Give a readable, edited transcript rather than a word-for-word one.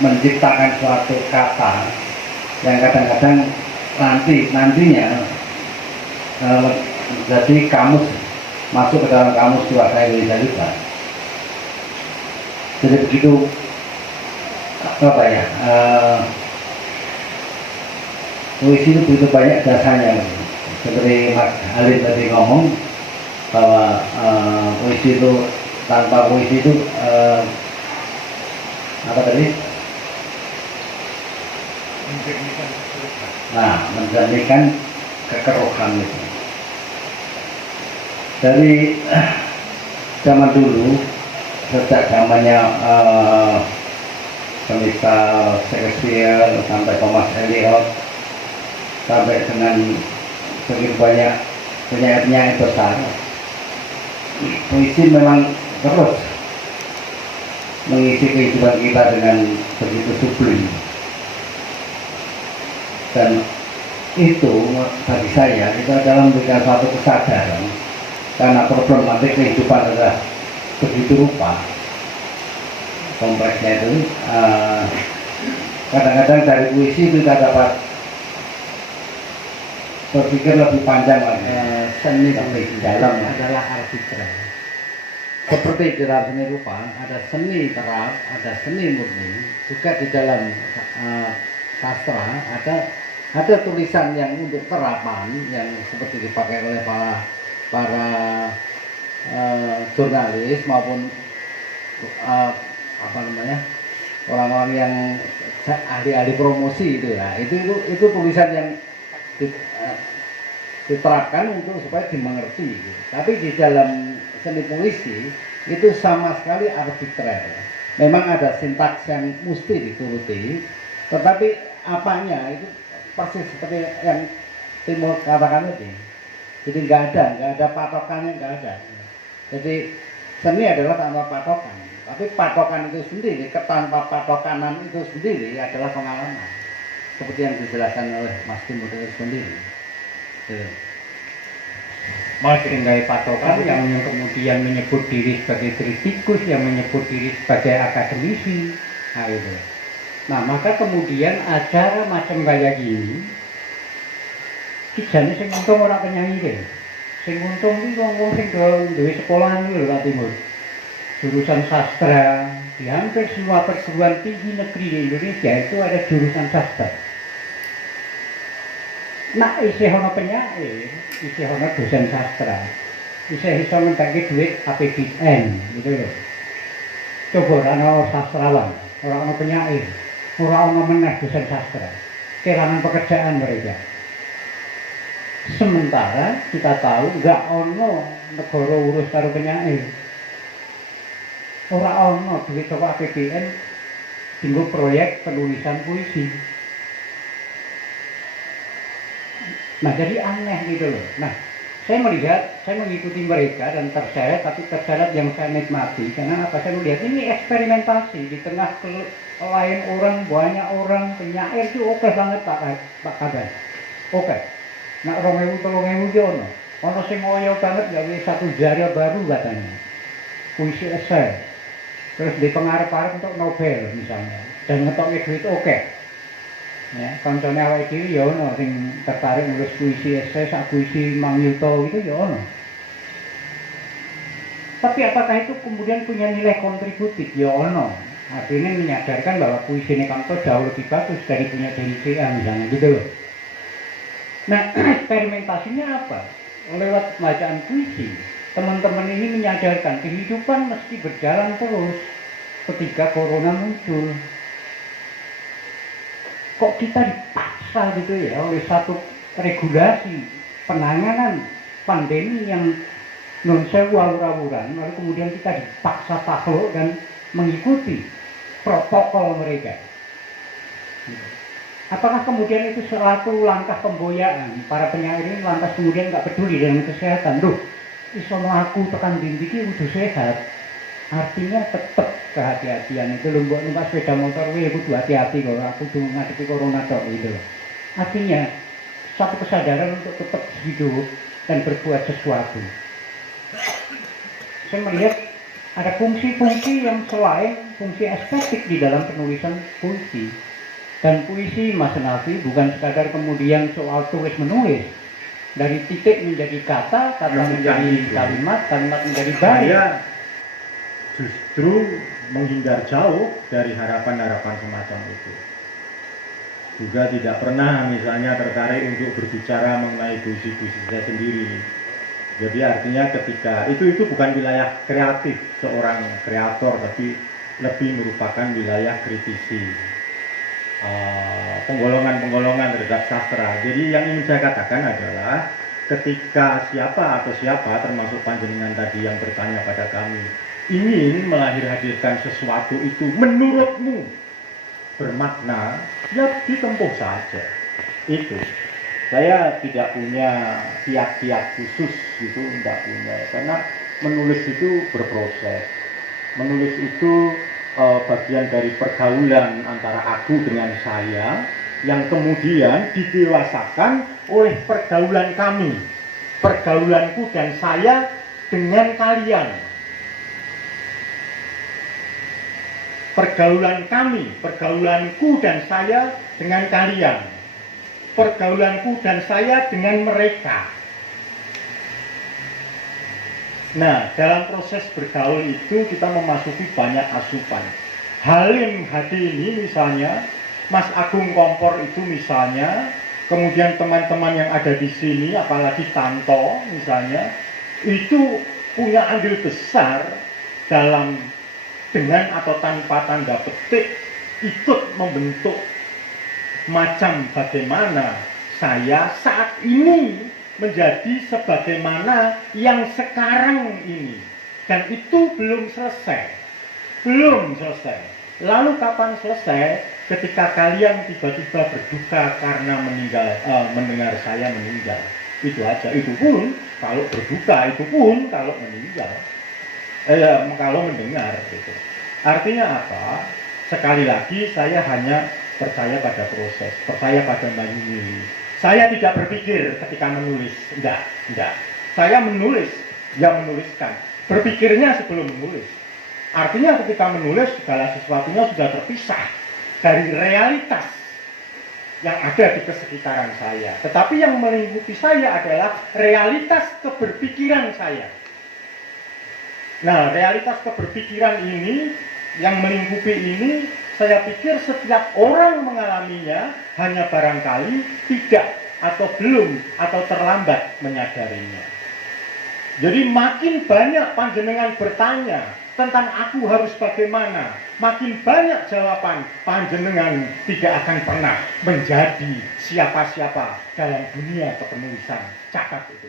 menciptakan suatu kata yang kadang-kadang nantinya jadi kamus, masuk ke dalam kamus bahasa Indonesia juga. Jadi begitu apa ya, puisi itu begitu banyak dasarnya. Seperti Mas Halim tadi ngomong bahwa puisi itu, tanpa puisi itu apa tadi? Nah, menjernihkan kekeruhan itu. Dari zaman dulu, sejak zamannya semisal Shakespeare sampai Thomas Eliot, sampai dengan begitu banyak penyair-penyair besar, puisi memang terus mengisi kehidupan kita dengan begitu sublim. Dan itu bagi saya itu adalah memberikan suatu kesadaran, karena problematik kehidupan adalah begitu rupa kompleksnya itu. Kadang-kadang dari puisi kita dapat berpikir lebih panjang lagi. Seni di dalam adalah arbitra. Seperti di dalam seni rupa ada seni terap, ada seni murni, juga di dalam sastra ada tulisan yang untuk terapan yang seperti dipakai oleh para jurnalis maupun apa namanya, orang-orang yang ahli-ahli promosi itu. Nah, itu tulisan yang diterapkan untuk supaya dimengerti gitu. Tapi di dalam seni puisi itu sama sekali arbitrer. Memang ada sintaks yang mesti dituruti, tetapi apanya itu persis seperti yang Timur katakan tadi. Jadi nggak ada patokannya, nggak ada. Jadi seni adalah tanpa patokan, tapi patokan itu sendiri, tanpa patokanan itu sendiri adalah pengalaman. Seperti yang dijelaskan oleh Mas Timur itu sendiri. Mengenai patokan yang kemudian menyebut diri sebagai kritikus, yang menyebut diri sebagai akademisi. Nah itu. Nah maka kemudian acara macam kayak gini kijane sing untung ora penyanyi deh. Sing untung iki wong sing duwe sekolahan lho Pak Timur. Jurusan sastra di hampir semua perguruan tinggi negeri di Indonesia itu ada jurusan sastra. Nah, isih ana penyair, isih ana dosen sastra, isih iso ngentekake duit APBN gitu loh. Coba ora ana sastrawan, ora ana penyair, ora ana meneh dosen sastra. Kehilangan pekerjaan mereka. Sementara kita tahu nggak ono negara urus karo penyair. Ora ono duit saka APBN tinggal proyek penulisan puisi. Nah jadi aneh gitu loh. Nah saya melihat, saya mengikuti mereka dan terseret, tapi terseret yang saya nikmati. Karena apa? Saya melihat ini eksperimentasi di tengah lain orang, banyak orang penyair itu oke banget Pak Kaban. Oke. Nah 2000-3000 ki ono sing ngoyo banget gawe satu jari baru katanya. Puisi esai. Terus di pengarep-arep untuk Nobel misalnya. Dan ngetoknya duit oke. Ya, koncone awake dhewe ya ono sing tertarik nulis puisi esai, sak puisi Mang Yuto itu ya ono. Tapi apakah itu kemudian punya nilai kontributif? Ya ono. Artinya menyadarkan bahwa puisi ini Kanto jauh lebih bagus dari punya DCA misalnya gitu loh. Nah, eksperimentasinya apa? Lewat bacaan puisi, teman-teman ini menyadarkan kehidupan mesti berjalan terus ketika corona muncul. Kok kita dipaksa gitu ya oleh satu regulasi penanganan pandemi yang non sewu awur-awuran, lalu kemudian kita dipaksa takluk dan mengikuti protokol mereka. Apakah kemudian itu suatu langkah pemboyaan? Para penyair ini lantas kemudian nggak peduli dengan kesehatan. Loh, isono aku tekan dindiki udah sehat. Artinya tetap kehati-hatian itu loh, numpak sepeda motor kuwi kudu hati-hati kok, aku kudu ngadepi corona tok gitu. Artinya satu kesadaran untuk tetap hidup dan berbuat sesuatu. Saya melihat ada fungsi-fungsi yang selain fungsi estetik di dalam penulisan puisi. Dan puisi, Mas Nafi, bukan sekadar kemudian soal tulis menulis. Dari titik menjadi kata, kata menjadi kalimat, kalimat menjadi bait. Saya justru menghindar jauh dari harapan-harapan semacam itu. Juga tidak pernah misalnya tertarik untuk berbicara mengenai puisi-puisi saya sendiri. Jadi artinya ketika itu bukan wilayah kreatif seorang kreator, tapi lebih merupakan wilayah kritisi, penggolongan-penggolongan terhadap sastra. Jadi yang ingin saya katakan adalah ketika siapa termasuk panjenengan tadi yang bertanya pada kami ingin melahirkan sesuatu itu menurutmu bermakna, ya ditempuh saja. Itu saya tidak punya kiat-kiat khusus gitu, tidak punya, karena menulis itu berproses. Menulis itu bagian dari pergaulan antara aku dengan saya yang kemudian didewasakan oleh pergaulan kami, pergaulanku dan saya dengan kalian. Pergaulan kami, pergaulanku dan saya dengan kalian, pergaulanku dan saya dengan mereka. Nah, dalam proses bergaul itu kita memasuki banyak asupan. Halim Hadi ini misalnya, Mas Agung Kompor itu misalnya, kemudian teman-teman yang ada di sini, apalagi Tanto misalnya, itu punya andil besar dalam dengan atau tanpa tanda petik ikut membentuk macam bagaimana saya saat ini menjadi sebagaimana yang sekarang ini, dan itu belum selesai. Lalu kapan selesai? Ketika kalian tiba-tiba berduka karena mendengar saya meninggal. Itu aja. Itu pun kalau berduka, itu pun kalau meninggal. Kalau mendengar gitu. Artinya apa? Sekali lagi saya hanya percaya pada proses, percaya pada menulis. Saya tidak berpikir ketika menulis, enggak. Saya menulis, menuliskan. Berpikirnya sebelum menulis. Artinya ketika menulis segala sesuatunya sudah terpisah dari realitas yang ada di kesekitaran saya. Tetapi yang melingkupi saya adalah realitas keberpikiran saya. Nah, realitas keberpikiran ini, yang melingkupi ini, saya pikir setiap orang mengalaminya, hanya barangkali tidak, atau belum, atau terlambat menyadarinya. Jadi makin banyak panjenengan bertanya tentang aku harus bagaimana, makin banyak jawaban, panjenengan tidak akan pernah menjadi siapa-siapa dalam dunia kepenulisan. Catat itu.